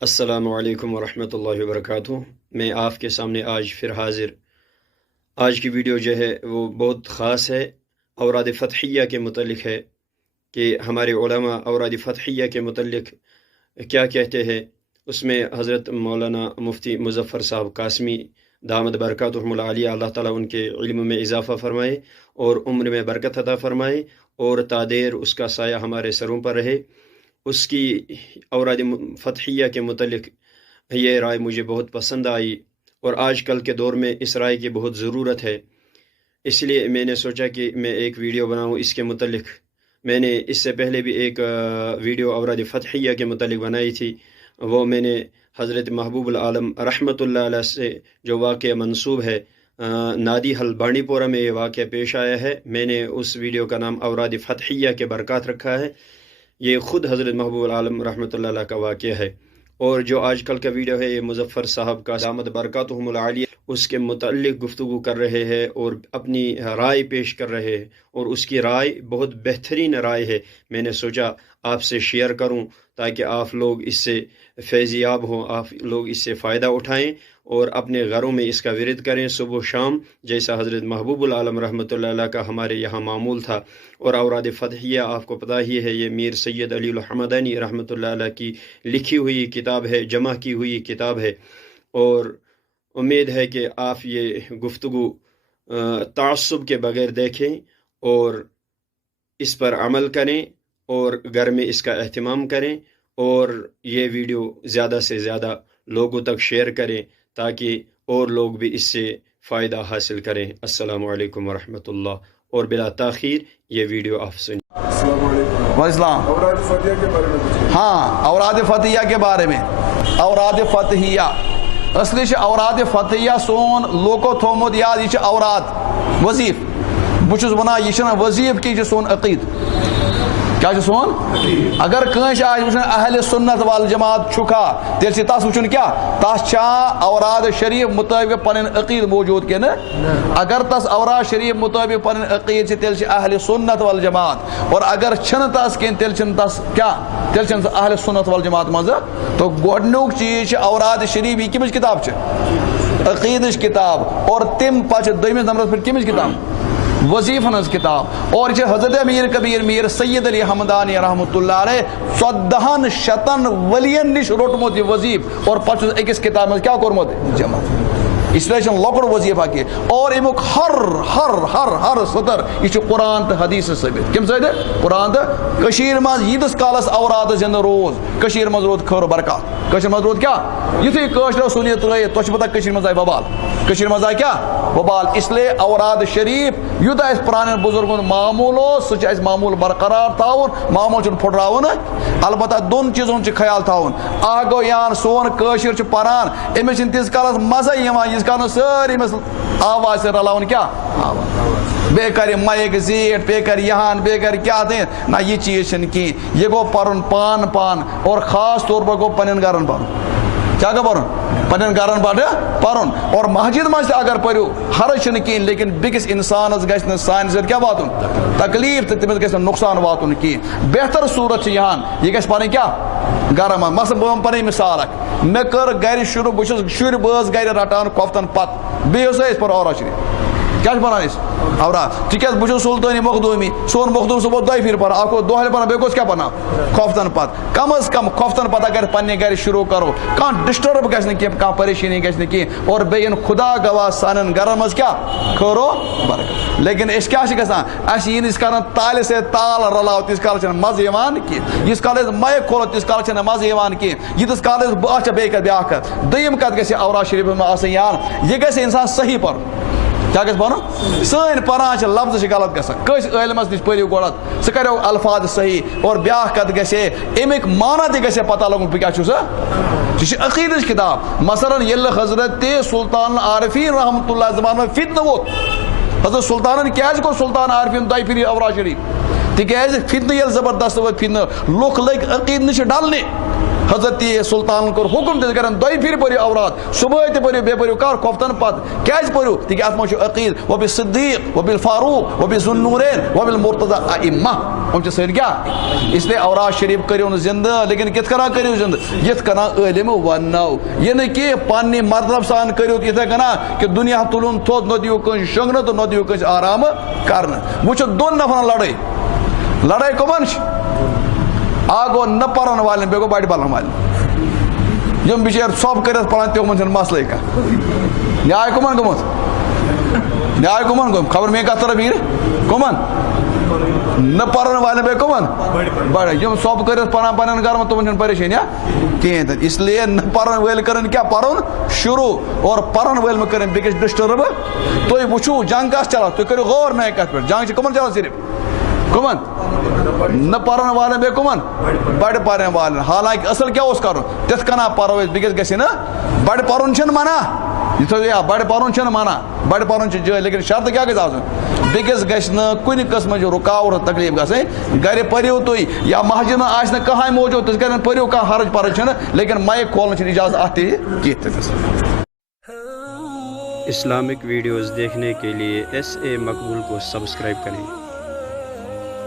السلام علیکم ورحمۃ اللہ وبرکاتہ۔ میں آپ کے سامنے آج پھر حاضر۔ آج کی ویڈیو جو ہے وہ بہت خاص ہے، اوراد فتحیہ کے متعلق ہے کہ ہمارے علماء اوراد فتحیہ کے متعلق کیا کہتے ہیں۔ اس میں حضرت مولانا مفتی مظفر صاحب قاسمی دامت برکاتہم العالیہ، اللہ تعالیٰ ان کے علم میں اضافہ فرمائے اور عمر میں برکت عطا فرمائے اور تادیر اس کا سایہ ہمارے سروں پر رہے۔ اس کی اوراد فتحیہ کے متعلق یہ رائے مجھے بہت پسند آئی اور آج کل کے دور میں اس رائے کی بہت ضرورت ہے، اس لیے میں نے سوچا کہ میں ایک ویڈیو بناؤں اس کے متعلق۔ میں نے اس سے پہلے بھی ایک ویڈیو اوراد فتحیہ کے متعلق بنائی تھی، وہ میں نے حضرت محبوب العالم رحمۃ اللہ علیہ سے جو واقعہ منسوب ہے، نادی حل بانڈی پورہ میں یہ واقعہ پیش آیا ہے۔ میں نے اس ویڈیو کا نام اوراد فتحیہ کے برکات رکھا ہے۔ یہ خود حضرت محبوب العالم رحمۃ اللہ علیہ کا واقعہ ہے، اور جو آج کل کا ویڈیو ہے یہ مظفر صاحب کا دامت برکاتہم العالیہ اس کے متعلق گفتگو کر رہے ہیں اور اپنی رائے پیش کر رہے ہیں، اور اس کی رائے بہت بہترین رائے ہے۔ میں نے سوچا آپ سے شیئر کروں تاکہ آپ لوگ اس سے فیض یاب ہوں، آپ لوگ اس سے فائدہ اٹھائیں اور اپنے گھروں میں اس کا ورد کریں صبح و شام، جیسا حضرت محبوب العالم رحمۃ اللہ علیہ کا ہمارے یہاں معمول تھا۔ اور اوراد فتحیہ آپ کو پتہ ہی ہے، یہ میر سید علی الحمدانی رحمۃ اللہ علیہ کی لکھی ہوئی کتاب ہے، جمع کی ہوئی کتاب ہے، اور امید ہے کہ آپ یہ گفتگو تعصب کے بغیر دیکھیں اور اس پر عمل کریں اور گھر میں اس کا اہتمام کریں، اور یہ ویڈیو زیادہ سے زیادہ لوگوں تک شیئر کریں تاکہ اور لوگ بھی اس سے فائدہ حاصل کریں۔ السلام علیکم ورحمۃ اللہ، اور بلا تاخیر یہ ویڈیو آپ سنیں۔ السلام علیکم۔ واسلام۔ اوراد فتحیہ کے بارے میں ہاں، اوراد فتحیہ کے بارے میں۔ اوراد فتحیہ اصلی اوراد فتحیہ سون لوکو تھومت یاد، یہ اوراد وظیف۔ بہت ونان یہ وظیف کی سون عقید کیا سون۔ اگر کنس وچن اہل سنت والجماعت چھکا تیل سے تس وچن کیا تس چھا اوراد شریف مطابق پن عقید موجود کہ نا۔ اگر تس اوراد شریف مطابق پن عقید سے تیل سے اہل سنت والجماعت، اور اگر چھن تس کن تیل چھن تس کیا، تیل چھن اہل سنت والجماعت مز۔ تو گۄڈنیُک چیز اوراد شریف یہ کمچ کتاب عقیدچ کتاب، اور تم پچ دویمس نمبرس پہ کمچ کتاب وظیفن ہز کتاب، اور یہ حضرت امیر کبیر میر سید علی حمدانی رحمۃ اللہ علیہ 14 شتن ولین نش روٹمت یہ وظیف، اور پتہ اکس کتاب میں کیا کورمت جمع۔ اس لیے لکڑ وظیفہ کی، اور امیک ہر ہر ہر ہر سطر یہ قرآن تو حدیث ثابت۔ کم ثابت؟ قرآن تو کشیر مز ییتس کالس اوراد زند روز کشیر مز رود خیر برکات، کشیر مز رود کیا یتھے کشر سنی ترٲیِتھ تۄہہِ چھُ پتہ کشیر مز آئی وبال، کشیر مز آئی کیا وبال۔ اس لیے اوراد شریف یوتہ اس پرانین بزرگن معمول سہ اس معمول برقرار تھاون، معمول چھُنہٕ پھٹراوُن۔ البتہ دون چیزن خیال تھاون، اکھ گوٚو یان سون کٲشُر چھُ پران، أمِس چھُنہٕ تیٖتِس کالس مزے یِوان ییٖتِس کالس سٲری أمِس آواز سے رلاون کیا آواز، بیٚیہِ کرِ مایک زیٖٹھ، بیٚیہِ کرِ یہان، بیٚیہِ کرِ کیاہ تہٕ نہ یہِ چیٖز چھُنہٕ کِہیٖنۍ۔ یہِ گوٚو پرُن پان پان، اور خاص طور پر گوٚو پننٮ۪ن گرن پرُن۔ کیا گوٚو پرُن؟ پننٮ۪ن گرن پٮ۪ٹھ پرُن، اور مسجد منٛز تہِ اگر پٔرِو حرج چھُنہٕ کِہیٖنۍ، لیکن بیٚکِس انسانس گژھِ نہٕ سانہِ سۭتۍ کیاہ واتُن تکلیف، تہٕ تٔمِس گژھِ نہٕ نۄقصان واتُن کِہیٖنۍ۔ بہتر صوٗرت چھِ یِہان یہِ گژھِ پنٕنۍ کیاہ گرن منٛز۔ مثلاً بہٕ وَنہٕ پنٕنۍ مثال اکھ، مےٚ کٔر گرِ شروع، بہٕ چھُس شُرۍ بٲژ گرِ رٹان کۄفتن پتہٕ، بیٚیہِ اوس أسۍ پرو اوراد شریف، کیا پران أسۍ اوراد، تِکیٛازِ بہٕ چھُس سلطٲنی مخدوٗمی، سون مخدوٗم صٲب اوس دۄیہِ پھِرِ پران، اکھ اوس دۄہلہِ پران، بیٚیہِ اوس کیاہ پران کۄفتن پتہٕ۔ کم از کم کۄفتن پتہٕ اگر پننہِ گرِ شروع کرو، کانٛہہ ڈسٹرب گژھِ نہٕ کینٛہہ، کانٛہہ پریشٲنی گژھِ نہٕ کینٛہہ، اور بیٚیہِ یِن خدا گواہ سانٮ۪ن گرن منٛز کیاہ خٲرو برکت۔ لیکن أسۍ کیاہ چھِ گژھان، اَسہِ یی نہٕ ییٖتِس کالس تالہِ سۭتۍ تال رلاو تیٖتِس کالس چھنہٕ مزٕ یِوان کینٛہہ، ییٖتِس کالس أسۍ مایک کھولو تیٖتِس کالس چھنہٕ مزٕ یِوان کینٛہہ، ییٖتِس کالس بہٕ اچھا بیٚیہِ کتھ بیاکھ کتھ، دوٚیِم کتھ گژھِ اوراد شریفس منٛز آسٕنۍ یان، یہِ گژھِ انسان صحیح پرُن۔ کیا گژھِ پرُن؟ سٲنۍ پران چھِ لفظ چھِ غلط گژھان، کٲنٛسہِ عٲلمس نِش پٔرِو گۄڈٕ، سُہ کریو الفاظ صحیح، اور بیاکھ کتھ گژھِ امیُک معنی تہِ گژھِ پتہ لگُن بہٕ کیاہ چھُس۔ یہِ چھِ عقیدٕچ کتاب۔ مثلاً ییٚلہِ حضرت سلطان عارفیٖن رحمۃ اللہ زمانہٕ منٛز فتنہٕ ووت، حضرت سلطانن کیازِ گوٚو سلطان عارفیٖن دۄیہِ پھِرِ اوراد شریف؟ تِکیازِ فتنہٕ ییٚلہِ زبردست ووت، فتنہٕ لُکھ لٔگۍ عقیٖدٕ نِش ڈلنہِ، حضرت سلطان کور حکم تیز کرن دوئی پھر پریو اوراد صبح تہ پریو بے پریو کار کوفتن پت کیاز پریو تک ات مجھ عقید وبالصدیق وبالفاروق وبالذوالنورین وبالمرتضی ائمہ ہم چھ سر کیا اس لیے اوراد شریف کریو زندہ لیکن کت کنا کریو زندہ یت کنا علم ونو یہ نہ کہ پنہ مطلب سان کریو اتھے کنا کہ دنیا تلن تھوت نہ دیو کنس شنگن تو نہ دیو کنس آرام کرن وچھ دون نفرن لڑائی لڑائی کمن گو نہ پرن والن بیٚیہِ گوٚو بڑِ پرن والن یم بچار ژھۄپ کٔرِتھ پران تِمن چھنہٕ مسلے کانٛہہ نیاے کمن گوٚمُت نیاے کمن گوٚمُت خبر مےٚ کتھ طرف یٖرِ کمن نہ پرن والن بیٚیہِ کمن بڑ یم ژھۄپ کٔرِتھ پران پننٮ۪ن گرن تِمن چھنہٕ پریشٲنی کہیٖنۍ تہِ اس لیے نہ پرن وٲلۍ کرن کیٛاہ پرُن شروع اور پرن وٲلۍ مہ کرن بیٚکِس ڈسٹرب تُہۍ وٕچھِو جنگ کس چلان تُہۍ کٔرِو غور میانہِ کتھ پٮ۪ٹھ جنگ چھِ کمن چلان صرف کمن نہ پرن والن بیٚیہِ کمن بڑِ پرن والن حالانکہ اصل کیا اوس کرُن تِتھ کنا پرو أسۍ بیٚکِس گژھِ نہٕ بڑِ پرُن چھُنہٕ منع یہ تھٲیِو یاد بڑِ پرُن چھُنہٕ منع بڑِ پرُن چھُ جٲیز لیکن شرط کیا گژھِ آسُن بیٚکِس گژھِ نہٕ کُنہِ قٕسمٕچ رُکاوٹ تکلیف گژھٕنۍ گرِ پٔرِو تُہۍ یا مسجد منٛز آسہِ نہٕ کٕہٕنۍ موجوٗد تِتھ کٔنۍ پٔرِو کانٛہہ حرج پرج چھُنہٕ لیکن مایِک کھولنہٕ چھُنہٕ اجازت اتھ تہِ کینٛہہ تہِ اسلامک ویڈیوز دیکھنے کے لیے SA مقبول کو سبسکرائب کریں۔